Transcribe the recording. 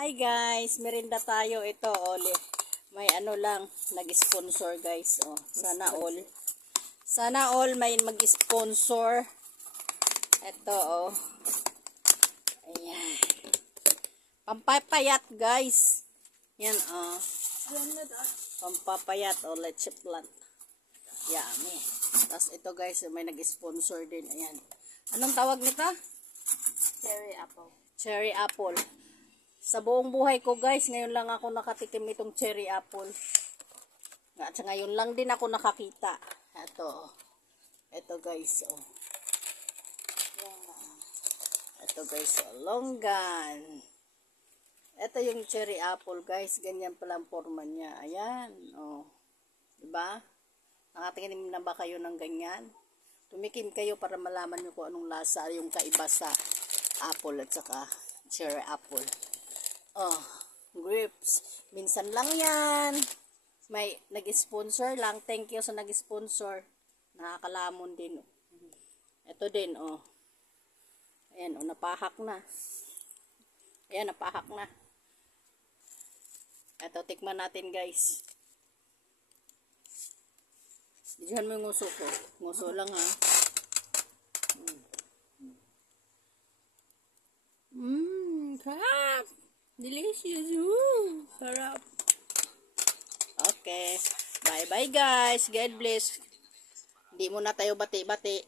Hi guys, merinda tayo. Ito, may ano lang, nag-sponsor guys. Oh, sana all. Sana all may mag-sponsor. Ito, oh. Ayan. Pampapayat guys. Yan, oh. Pampapayat, oh, leche plant. Yummy. Tapos ito guys, may nag-sponsor din. Ayan. Anong tawag nito? Cherry apple. Cherry apple. Sa buong buhay ko guys, ngayon lang ako nakatikim itong cherry apple. At ngayon lang din ako nakakita. Ito guys, oh. Ito guys, oh, longgan. Ito yung cherry apple guys, ganyan pala ang forma niya. Ayan, oh. Diba? Nakatikim na ba kayo ng ganyan? Tumikim kayo para malaman nyo kung anong lasa yung kaiba sa apple at saka cherry apple. Oh, grapes. Minsan lang yan. May nag-sponsor lang. Thank you sa nag-sponsor. Nakakalamon din. Ito din, oh. Ayan, oh, napahak na. Ayan, napahak na. Ito, tikman natin, guys. Diyan mo yung nguso ko. Nguso lang, ha. Sarap! Delicious! Sarap! Okay. Bye-bye, guys. God bless. Hindi muna tayo bati-bati.